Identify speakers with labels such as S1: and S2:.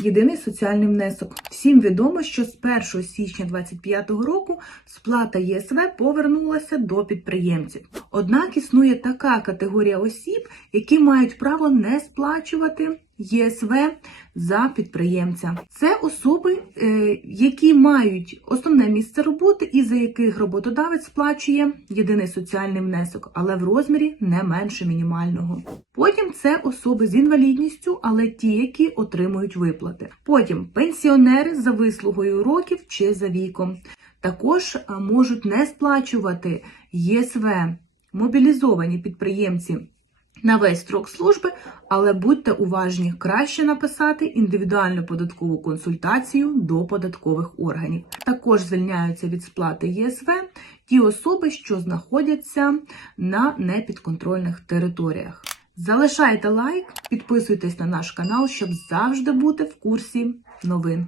S1: Єдиний соціальний внесок. Всім відомо, що з 1 січня 2025 року сплата ЄСВ повернулася до підприємців. Однак існує така категорія осіб, які мають право не сплачувати ЄСВ за підприємця. Це особи, е, які мають основне місце роботи і за яких роботодавець сплачує єдиний соціальний внесок, але в розмірі не менше мінімального. Потім це особи з інвалідністю, але ті, які отримують виплати. Потім пенсіонери за вислугою років чи за віком. Також можуть не сплачувати ЄСВ мобілізовані підприємці на весь строк служби, але будьте уважні, краще написати індивідуальну податкову консультацію до податкових органів. Також звільняються від сплати ЄСВ ті особи, що знаходяться на непідконтрольних територіях. Залишайте лайк, підписуйтесь на наш канал, щоб завжди бути в курсі новин.